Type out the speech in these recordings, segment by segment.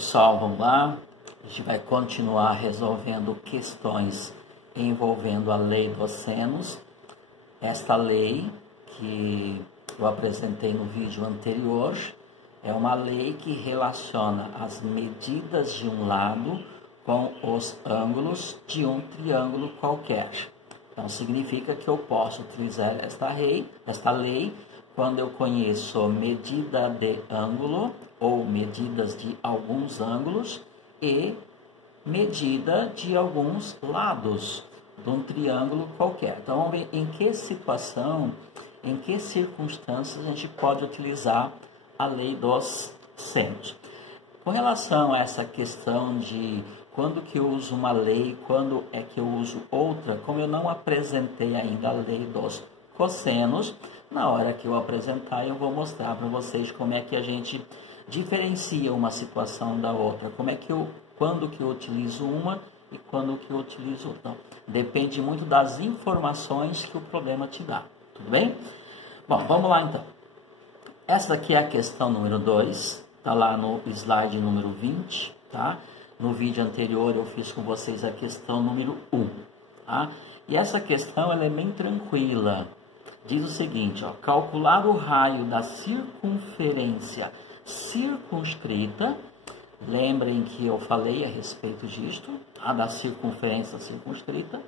Pessoal, vamos lá. A gente vai continuar resolvendo questões envolvendo a lei dos senos. Esta lei que eu apresentei no vídeo anterior é uma lei que relaciona as medidas de um lado com os ângulos de um triângulo qualquer. Então significa que eu posso utilizar esta lei quando eu conheço medida de ângulo ou medidas de alguns ângulos e medida de alguns lados de um triângulo qualquer. Então vamos ver em que situação, em que circunstâncias a gente pode utilizar a lei dos senos. Com relação a essa questão de quando que eu uso uma lei, quando é que eu uso outra, como eu não apresentei ainda a lei dos cossenos, na hora que eu apresentar eu vou mostrar para vocês como é que a gente diferencia uma situação da outra, quando que eu utilizo uma e quando que eu utilizo outra. Então, depende muito das informações que o problema te dá, tudo bem? Bom, vamos lá então. Essa aqui é a questão número 2, está lá no slide número 20, tá? No vídeo anterior eu fiz com vocês a questão número 1, tá? E essa questão ela é bem tranquila. Diz o seguinte, ó, calcular o raio da circunferência circunscrita. Lembrem que eu falei a respeito disto, tá? Da circunferência circunscrita.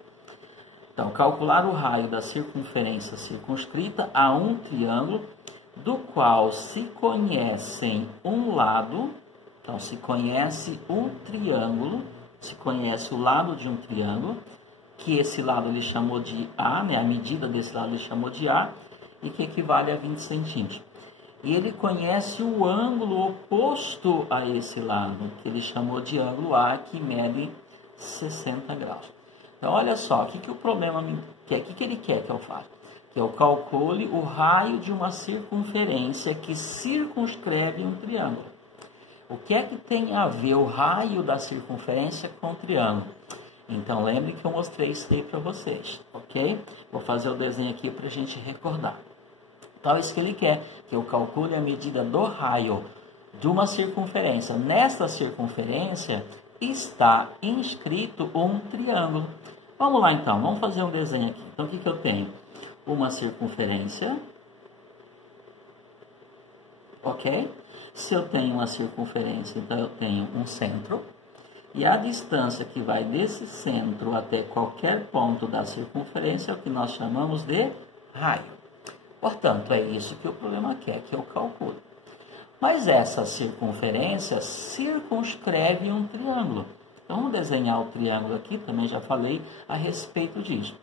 Então, calcular o raio da circunferência circunscrita a um triângulo do qual se conhecem um lado. Então, se conhece um triângulo, se conhece o lado de um triângulo, que esse lado ele chamou de A, né? A medida desse lado ele chamou de A, e que equivale a 20 centímetros. E ele conhece o ângulo oposto a esse lado, que ele chamou de ângulo A, que mede 60 graus. Então, olha só, o que o problema quer? O que ele quer que eu faça? Que eu calcule o raio de uma circunferência que circunscreve um triângulo. O que é que tem a ver o raio da circunferência com o triângulo? Então, lembre que eu mostrei isso aí para vocês, ok? Vou fazer o desenho aqui para a gente recordar. Então, é isso que ele quer, que eu calcule a medida do raio de uma circunferência. Nesta circunferência está inscrito um triângulo. Vamos lá, então, vamos fazer um desenho aqui. Então, o que eu tenho? Uma circunferência, ok? Se eu tenho uma circunferência, então eu tenho um centro. E a distância que vai desse centro até qualquer ponto da circunferência é o que nós chamamos de raio. Portanto, é isso que o problema quer que eu calcule. Mas essa circunferência circunscreve um triângulo. Então, vamos desenhar o triângulo aqui, também já falei a respeito disso.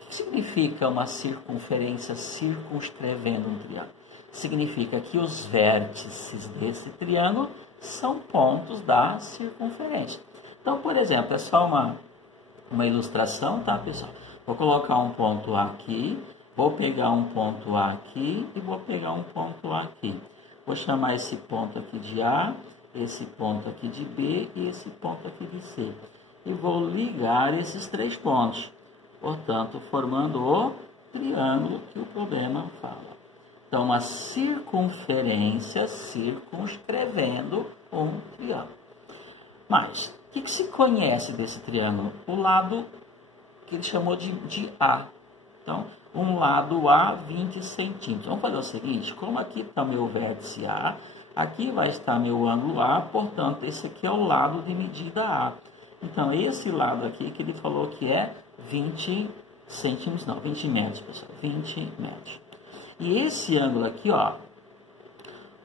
O que significa uma circunferência circunscrevendo um triângulo? Significa que os vértices desse triângulo são pontos da circunferência. Então, por exemplo, é só uma ilustração, tá, pessoal? Vou colocar um ponto A aqui, vou pegar um ponto A aqui e vou pegar um ponto A aqui. Vou chamar esse ponto aqui de A, esse ponto aqui de B e esse ponto aqui de C. E vou ligar esses três pontos, portanto, formando o triângulo que o problema fala. Então, uma circunferência circunscrevendo um triângulo. Mas, o que se conhece desse triângulo? O lado que ele chamou de A. Então, um lado A, 20 centímetros. Vamos fazer o seguinte, como aqui está meu vértice A, aqui vai estar meu ângulo A, portanto, esse aqui é o lado de medida A. Então, esse lado aqui que ele falou que é 20 centímetros, não, 20 metros, pessoal, 20 metros. E esse ângulo aqui, ó,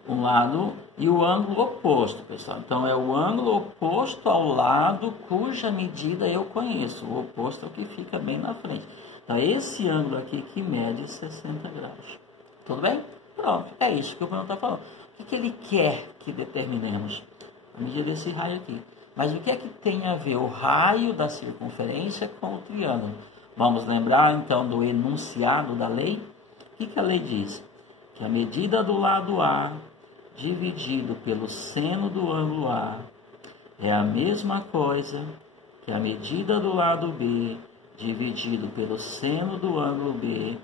um lado e o ângulo oposto, pessoal. Então, é o ângulo oposto ao lado cuja medida eu conheço. O oposto é o que fica bem na frente. Então, esse ângulo aqui que mede 60 graus. Tudo bem? Pronto. É isso que o Bruno está falando. O que ele quer que determinemos? A medida desse raio aqui. Mas o que é que tem a ver o raio da circunferência com o triângulo? Vamos lembrar, então, do enunciado da lei? O que a lei diz? Que a medida do lado A dividido pelo seno do ângulo A é a mesma coisa que a medida do lado B dividido pelo seno do ângulo B,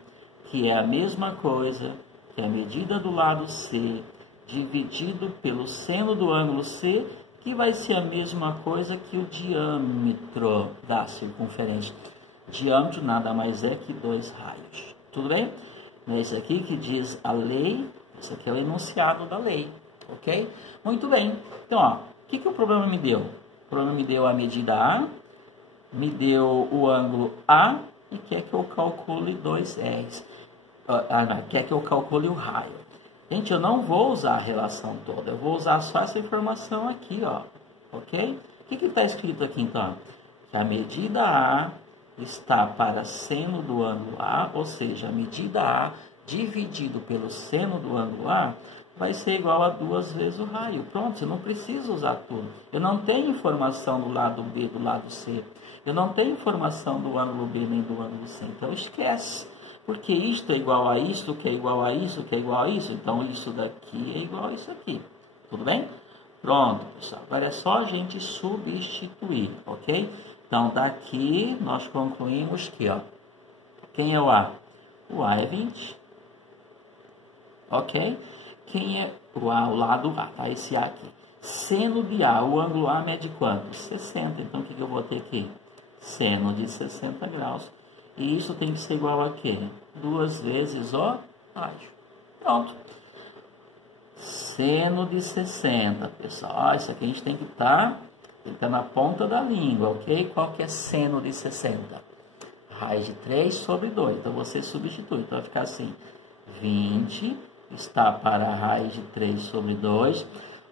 que é a mesma coisa que a medida do lado C dividido pelo seno do ângulo C, que vai ser a mesma coisa que o diâmetro da circunferência. Diâmetro nada mais é que 2 raios. Tudo bem? É esse aqui que diz a lei, esse aqui é o enunciado da lei, ok? Muito bem. Então, ó, o que o problema me deu? O problema me deu a medida A, me deu o ângulo A e quer que eu calcule 2 R's. Quer que eu calcule o raio. Gente, eu não vou usar a relação toda, eu vou usar só essa informação aqui, ó, ok? O que está escrito aqui, então? Que a medida A está para seno do ângulo A, ou seja, a medida A dividido pelo seno do ângulo A vai ser igual a 2 vezes o raio. Pronto, eu não preciso usar tudo. Eu não tenho informação do lado B, do lado C. Eu não tenho informação do ângulo B nem do ângulo C, então esquece. Porque isto é igual a isto, que é igual a isso, que é igual a isso. Então, isso daqui é igual a isso aqui. Tudo bem? Pronto, pessoal. Agora é só a gente substituir, ok? Então, daqui nós concluímos que, ó, quem é o A? O A é 20. Ok? Quem é o A? O lado A, tá? Esse A aqui. Seno de A, o ângulo A mede quanto? 60. Então, o que eu vou ter aqui? Seno de 60 graus. E isso tem que ser igual a quê? 2 vezes o raio. Pronto. Seno de 60, pessoal. Isso aqui a gente tem que estar na ponta da língua, ok? Qual que é seno de 60? Raiz de 3 sobre 2. Então, você substitui. Então, vai ficar assim. 20 está para a raiz de 3 sobre 2.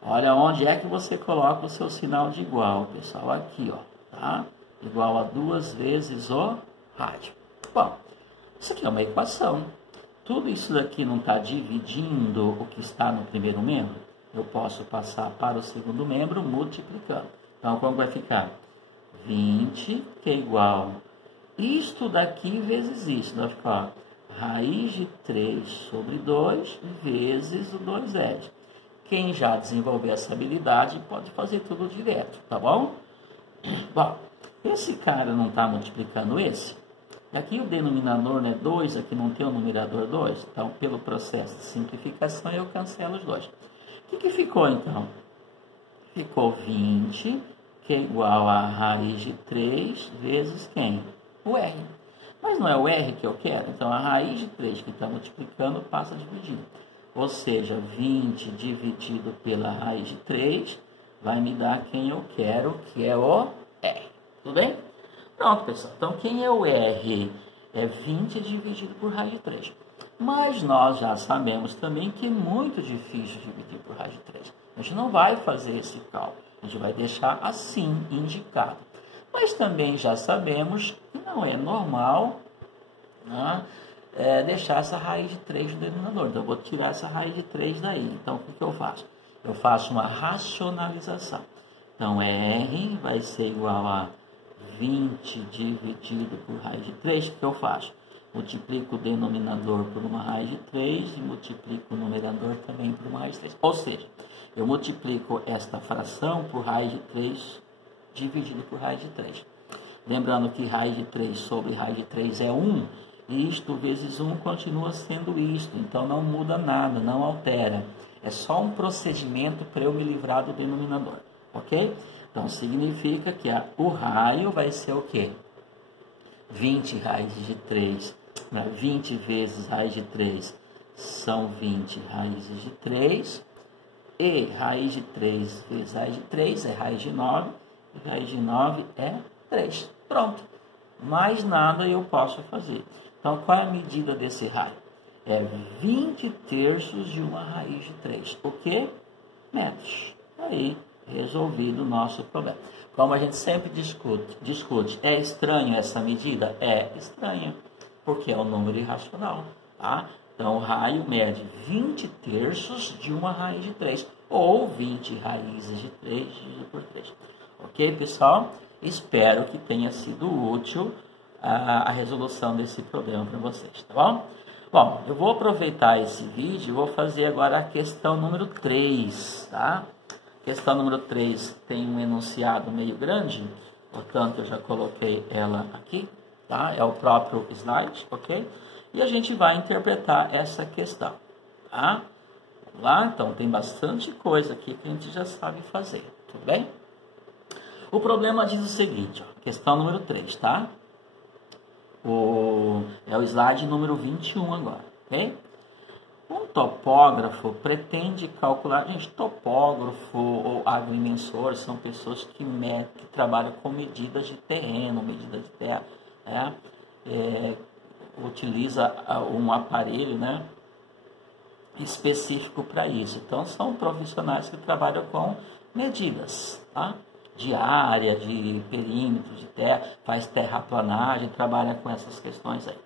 Olha onde é que você coloca o seu sinal de igual, pessoal. Aqui, ó. Tá? Igual a 2 vezes o rádio. Bom, isso aqui é uma equação. Tudo isso daqui não está dividindo o que está no primeiro membro? Eu posso passar para o segundo membro multiplicando. Então, como vai ficar? 20, que é igual isto daqui vezes isso. Vai ficar raiz de 3 sobre 2 vezes o 2R. Quem já desenvolveu essa habilidade pode fazer tudo direto, tá bom? Bom, esse cara não está multiplicando esse? Aqui o denominador é 2, aqui não tem o numerador 2. Então, pelo processo de simplificação, eu cancelo os dois. O que ficou, então? Ficou 20, que é igual a raiz de 3 vezes quem? O R. Mas não é o R que eu quero? Então, a raiz de 3 que está multiplicando passa a dividir. Ou seja, 20 dividido pela raiz de 3 vai me dar quem eu quero, que é o R. Tudo bem? Pronto, pessoal. Então, quem é o R? É 20 dividido por raiz de 3. Mas nós já sabemos também que é muito difícil dividir por raiz de 3. A gente não vai fazer esse cálculo. A gente vai deixar assim, indicado. Mas também já sabemos que não é normal, né, deixar essa raiz de 3 no denominador. Então, eu vou tirar essa raiz de 3 daí. Então, o que eu faço? Eu faço uma racionalização. Então, R vai ser igual a 20 dividido por raiz de 3, o que eu faço? Multiplico o denominador por uma raiz de 3 e multiplico o numerador também por uma raiz de 3. Ou seja, eu multiplico esta fração por raiz de 3 dividido por raiz de 3. Lembrando que raiz de 3 sobre raiz de 3 é 1, e isto vezes 1 continua sendo isto, então não muda nada, não altera. É só um procedimento para eu me livrar do denominador, ok? Então, significa que o raio vai ser o quê? 20 raízes de 3, 20 vezes raiz de 3 são 20 raízes de 3, e raiz de 3 vezes raiz de 3 é raiz de 9, e raiz de 9 é 3. Pronto. Mais nada eu posso fazer. Então, qual é a medida desse raio? É 20 terços de uma raiz de 3. O quê? Metros. Aí, resolvido o nosso problema. Como a gente sempre discute, é estranho essa medida? É estranha, porque é um número irracional, tá? Então, o raio mede 20 terços de uma raiz de 3, ou 20 raízes de 3 dividido por 3. Ok, pessoal? Espero que tenha sido útil a resolução desse problema para vocês, tá bom? Bom, eu vou aproveitar esse vídeo e vou fazer agora a questão número 3, tá? Questão número 3 tem um enunciado meio grande, portanto, eu já coloquei ela aqui, tá? É o próprio slide, ok? E a gente vai interpretar essa questão, tá? lá? Então, tem bastante coisa aqui que a gente já sabe fazer, tudo bem? O problema diz o seguinte, ó, questão número 3, tá? É o slide número 21 agora, ok? Um topógrafo pretende calcular... Gente, topógrafo ou agrimensor são pessoas que trabalham com medidas de terreno, medidas de terra, né? Utiliza um aparelho, né, específico para isso. Então, são profissionais que trabalham com medidas, tá? De área, de perímetro, de terra, faz terraplanagem, trabalha com essas questões aí.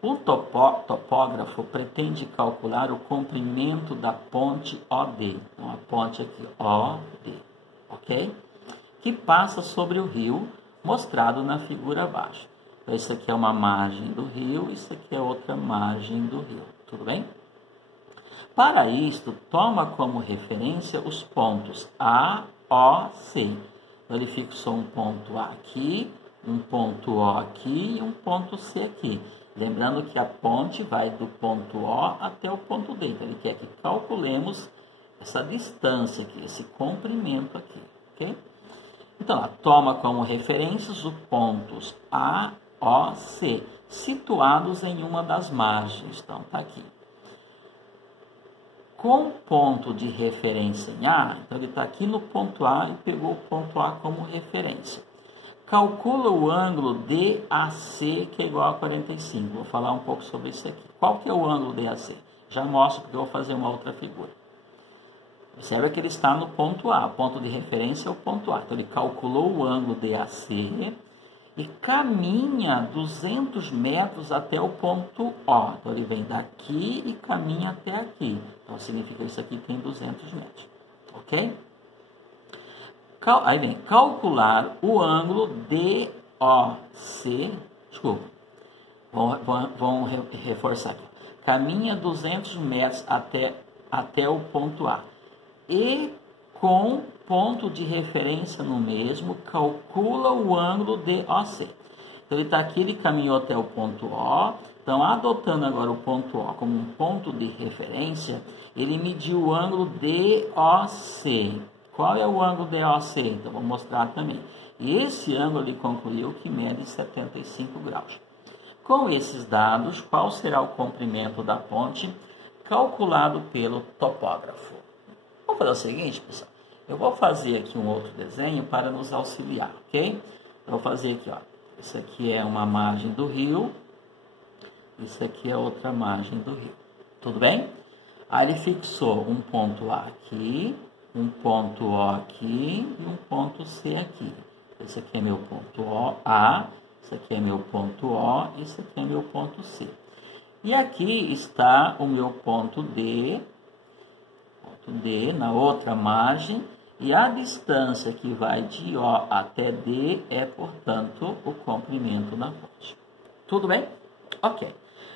O topógrafo pretende calcular o comprimento da ponte OD, então a ponte aqui, OD, ok? Que passa sobre o rio, mostrado na figura abaixo. Então, isso aqui é uma margem do rio, isso aqui é outra margem do rio, tudo bem? Para isto, toma como referência os pontos A, O, C. Então, ele fixou um ponto A aqui, um ponto O aqui e um ponto C aqui. Lembrando que a ponte vai do ponto O até o ponto D. Então, ele quer que calculemos essa distância aqui, esse comprimento aqui, ok? Então, toma como referências os pontos A, O, C, situados em uma das margens. Então, está aqui. Com ponto de referência em A, então ele está aqui no ponto A e pegou o ponto A como referência. Calcula o ângulo DAC, que é igual a 45. Vou falar um pouco sobre isso aqui. Qual que é o ângulo DAC? Já mostro porque eu vou fazer uma outra figura. Observe que ele está no ponto A. O ponto de referência é o ponto A. Então, ele calculou o ângulo DAC e caminha 200 metros até o ponto O. Então, ele vem daqui e caminha até aqui. Então, significa que isso aqui tem 200 metros. Ok? Aí vem calcular o ângulo DOC. Desculpa. Vamos reforçar aqui. Caminha 200 metros até o ponto A. E com ponto de referência no mesmo, calcula o ângulo DOC. Então, ele está aqui, ele caminhou até o ponto O. Então, adotando agora o ponto O como um ponto de referência, ele mediu o ângulo DOC. Qual é o ângulo DOC? Então, vou mostrar também. E esse ângulo ele concluiu que mede 75 graus. Com esses dados, qual será o comprimento da ponte calculado pelo topógrafo? Vamos fazer o seguinte, pessoal. Eu vou fazer aqui um outro desenho para nos auxiliar, ok? Eu vou fazer aqui, ó. Isso aqui é uma margem do rio. Isso aqui é outra margem do rio. Tudo bem? Aí ele fixou um ponto A aqui, um ponto O aqui e um ponto C aqui. Esse aqui é meu ponto A, esse aqui é meu ponto O, esse aqui é meu ponto C. E aqui está o meu ponto D na outra margem, e a distância que vai de O até D é, portanto, o comprimento da ponte. Tudo bem? Ok.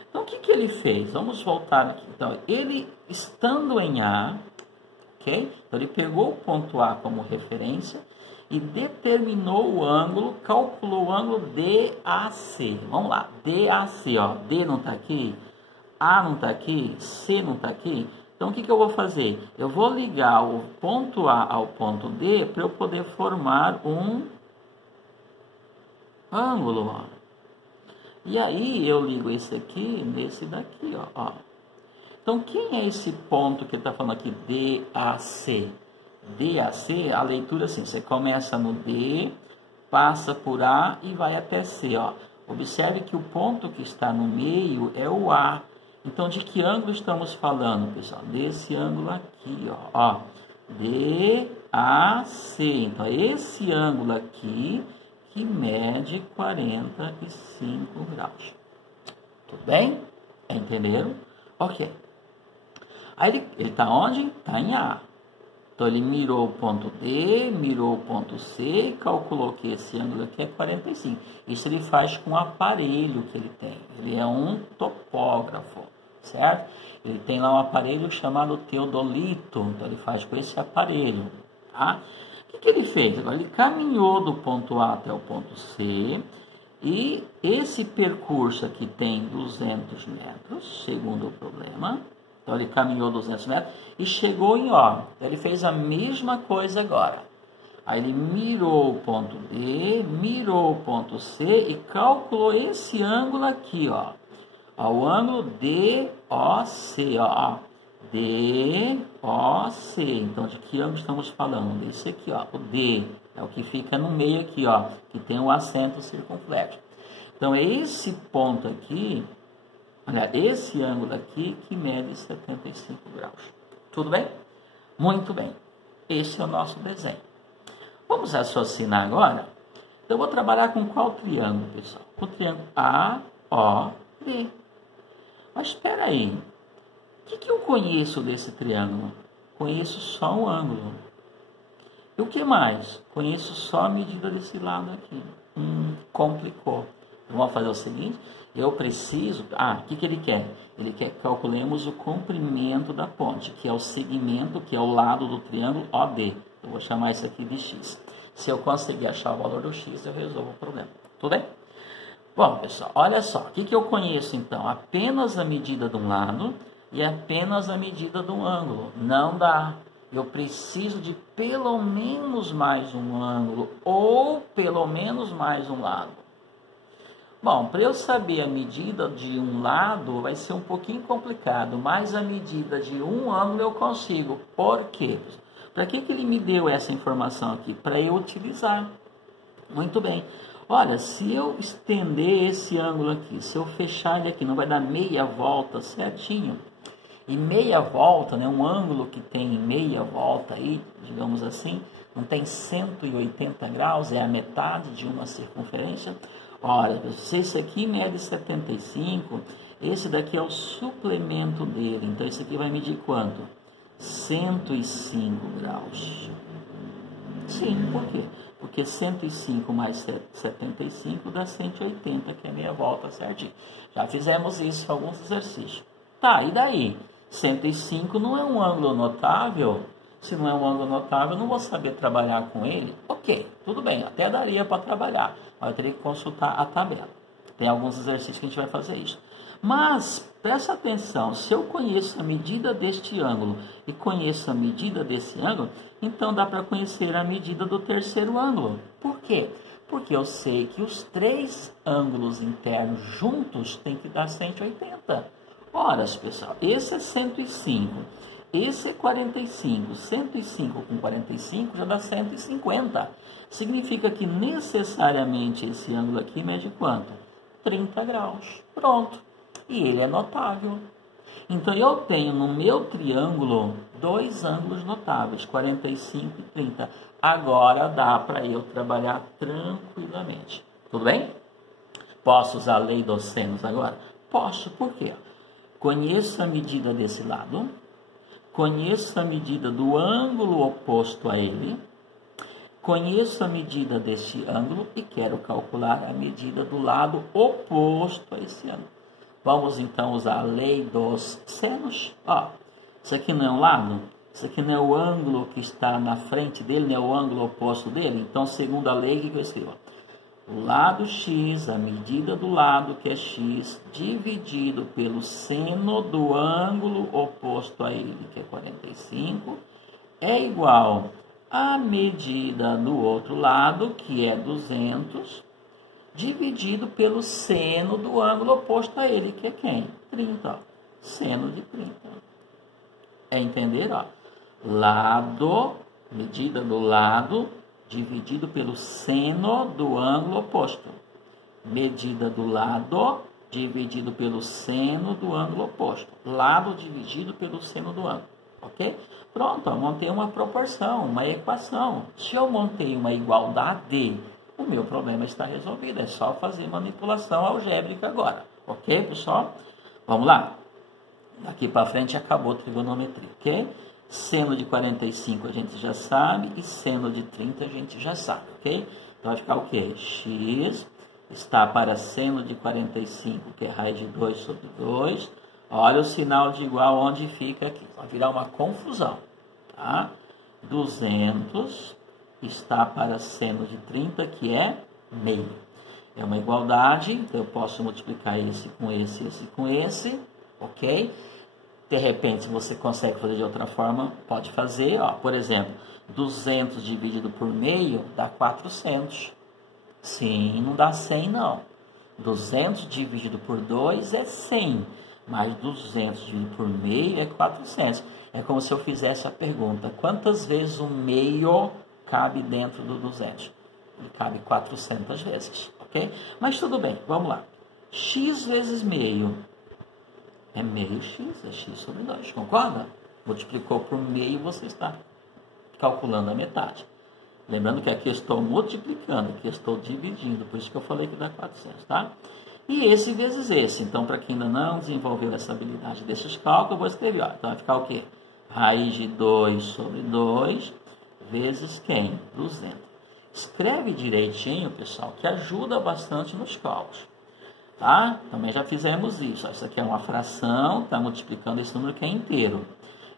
Então, o que ele fez? Vamos voltar aqui. Então, ele, estando em A, ok? Então, ele pegou o ponto A como referência e determinou o ângulo, calculou o ângulo DAC. Vamos lá, DAC, ó. D não está aqui, A não está aqui, C não está aqui. Então, o que eu vou fazer? Eu vou ligar o ponto A ao ponto D para eu poder formar um ângulo, ó. E aí, eu ligo esse aqui nesse daqui, ó. Então, quem é esse ponto que está falando aqui? DAC. DAC, a leitura assim, você começa no D, passa por A e vai até C, ó. Observe que o ponto que está no meio é o A. Então, de que ângulo estamos falando, pessoal? Desse ângulo aqui, ó. DAC. Então, esse ângulo aqui que mede 45 graus. Tudo bem? Entenderam? Ok. Aí ele está onde? Está em A. Então, ele mirou o ponto D, mirou o ponto C e calculou que esse ângulo aqui é 45. Isso ele faz com o aparelho que ele tem. Ele é um topógrafo, certo? Ele tem lá um aparelho chamado teodolito. Então, ele faz com esse aparelho, tá? O que ele fez? Agora, ele caminhou do ponto A até o ponto C. E esse percurso aqui tem 200 metros, segundo o problema. Então ele caminhou 200 metros e chegou em O. Ele fez a mesma coisa agora. Aí ele mirou o ponto D, mirou o ponto C e calculou esse ângulo aqui, ó. O ângulo DOC, ó. DOC. Então de que ângulo estamos falando? Desse aqui, ó. O D é o que fica no meio aqui, ó, que tem um acento circunflexo. Então é esse ponto aqui, olha, esse ângulo aqui que mede 75 graus. Tudo bem? Muito bem. Esse é o nosso desenho. Vamos raciocinar agora. Eu vou trabalhar com qual triângulo, pessoal? Com o triângulo AOD. Mas espera aí. O que eu conheço desse triângulo? Conheço só o ângulo. E o que mais? Conheço só a medida desse lado aqui. Complicou. Vamos fazer o seguinte, eu preciso... o que ele quer? Ele quer que calculemos o comprimento da ponte, que é o segmento, que é o lado do triângulo OD. Eu vou chamar isso aqui de X. Se eu conseguir achar o valor do X, eu resolvo o problema. Tudo bem? Bom, pessoal, olha só. O que eu conheço, então? Apenas a medida de um lado e apenas a medida de um ângulo. Não dá. Eu preciso de pelo menos mais um ângulo ou pelo menos mais um lado. Bom, para eu saber a medida de um lado vai ser um pouquinho complicado, mas a medida de um ângulo eu consigo. Por quê? Para que ele me deu essa informação aqui? Para eu utilizar. Muito bem. Olha, se eu estender esse ângulo aqui, se eu fechar ele aqui, não vai dar meia volta certinho? E meia volta, né, um ângulo que tem meia volta aí, digamos assim, não tem 180 graus, é a metade de uma circunferência. Olha, se esse aqui mede 75, esse daqui é o suplemento dele. Então, esse aqui vai medir quanto? 105 graus. Sim, por quê? Porque 105 mais 75 dá 180, que é meia volta certinho. Já fizemos isso em alguns exercícios. Tá, e daí? 105 não é um ângulo notável? Se não é um ângulo notável, eu não vou saber trabalhar com ele. Ok, tudo bem, até daria para trabalhar, mas eu teria que consultar a tabela. Tem alguns exercícios que a gente vai fazer isso. Mas, presta atenção, se eu conheço a medida deste ângulo e conheço a medida desse ângulo, então dá para conhecer a medida do terceiro ângulo. Por quê? Porque eu sei que os três ângulos internos juntos têm que dar 180. Ora, pessoal, esse é 105. Esse é 45, 105 com 45 já dá 150. Significa que necessariamente esse ângulo aqui mede quanto? 30 graus. Pronto. E ele é notável. Então eu tenho no meu triângulo dois ângulos notáveis, 45 e 30. Agora dá para eu trabalhar tranquilamente. Tudo bem? Posso usar a lei dos senos agora? Posso, por quê? Conheço a medida desse lado. Conheço a medida do ângulo oposto a ele, conheço a medida deste ângulo e quero calcular a medida do lado oposto a esse ângulo. Vamos então usar a lei dos senos. Ó, isso aqui não é um lado, isso aqui não é o ângulo que está na frente dele, não é o ângulo oposto dele. Então, segundo a lei, o que eu escrevo? O lado x, a medida do lado, que é x, dividido pelo seno do ângulo oposto a ele, que é 45, é igual à medida do outro lado, que é 200, dividido pelo seno do ângulo oposto a ele, que é quem? 30. Ó. Seno de 30. É entender? Ó. Lado, medida do lado, dividido pelo seno do ângulo oposto. Medida do lado, dividido pelo seno do ângulo oposto. Lado dividido pelo seno do ângulo. Ok? Pronto, eu montei uma proporção, uma equação. Se eu montei uma igualdade, o meu problema está resolvido. É só fazer manipulação algébrica agora. Ok, pessoal? Vamos lá. Daqui para frente acabou a trigonometria, ok? Seno de 45 a gente já sabe e seno de 30 a gente já sabe, ok? Então vai ficar o quê? X está para seno de 45, que é raiz de 2 sobre 2. Olha o sinal de igual onde fica aqui. Vai virar uma confusão, tá? 200 está para seno de 30, que é meio. É uma igualdade, então eu posso multiplicar esse com esse, esse com esse, ok? De repente, se você consegue fazer de outra forma, pode fazer. Ó, por exemplo, 200 dividido por meio dá 400. Sim, não dá 100 não. 200 dividido por 2 é 100. Mas 200 dividido por meio é 400. É como se eu fizesse a pergunta: quantas vezes o meio cabe dentro do 200? Ele cabe 400 vezes, ok? Mas tudo bem, vamos lá. X vezes meio é meio x, é x sobre 2, concorda? Multiplicou por meio, você está calculando a metade. Lembrando que aqui eu estou multiplicando, aqui eu estou dividindo, por isso que eu falei que dá 400, tá? E esse vezes esse. Então, para quem ainda não desenvolveu essa habilidade desses cálculos, eu vou escrever, ó. Então, vai ficar o quê? Raiz de 2 sobre 2 vezes quem? 200. Escreve direitinho, pessoal, que ajuda bastante nos cálculos. Tá? Também já fizemos isso. Isso aqui é uma fração, está multiplicando esse número que é inteiro.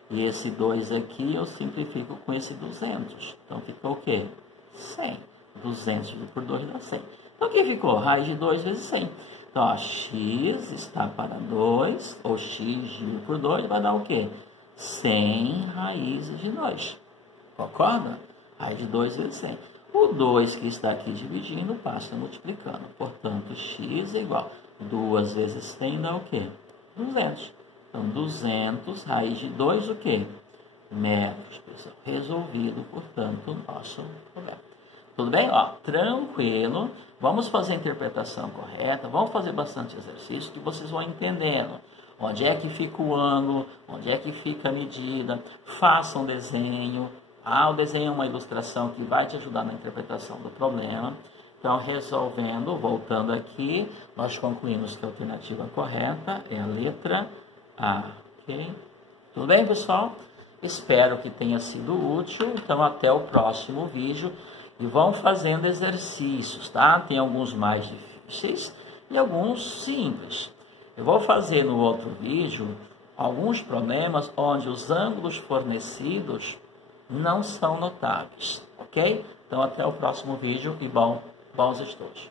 E esse 2 aqui eu simplifico com esse 200. Então, ficou o quê? 100. 200 dividido por 2 dá 100. Então, aqui ficou raiz de 2 vezes 100. Então, ó, x está para 2, ou x dividido por 2 vai dar o quê? 100 raízes de 2. Concorda? Raiz de 2 vezes 100. O 2 que está aqui dividindo passa multiplicando. Portanto, x é igual. 2 vezes 100 dá o quê? 200. Então, 200 raiz de 2 o quê? Metros, pessoal. Resolvido, portanto, o nosso problema. Tudo bem? Ó, tranquilo. Vamos fazer a interpretação correta. Vamos fazer bastante exercício que vocês vão entendendo. Onde é que fica o ângulo? Onde é que fica a medida? Faça um desenho. O desenho é uma ilustração que vai te ajudar na interpretação do problema. Então, resolvendo, voltando aqui, nós concluímos que a alternativa correta é a letra A. Ok? Tudo bem, pessoal? Espero que tenha sido útil. Então, até o próximo vídeo. E vão fazendo exercícios, tá? Tem alguns mais difíceis e alguns simples. Eu vou fazer no outro vídeo alguns problemas onde os ângulos fornecidos não são notáveis, ok? Então, até o próximo vídeo e bons estudos.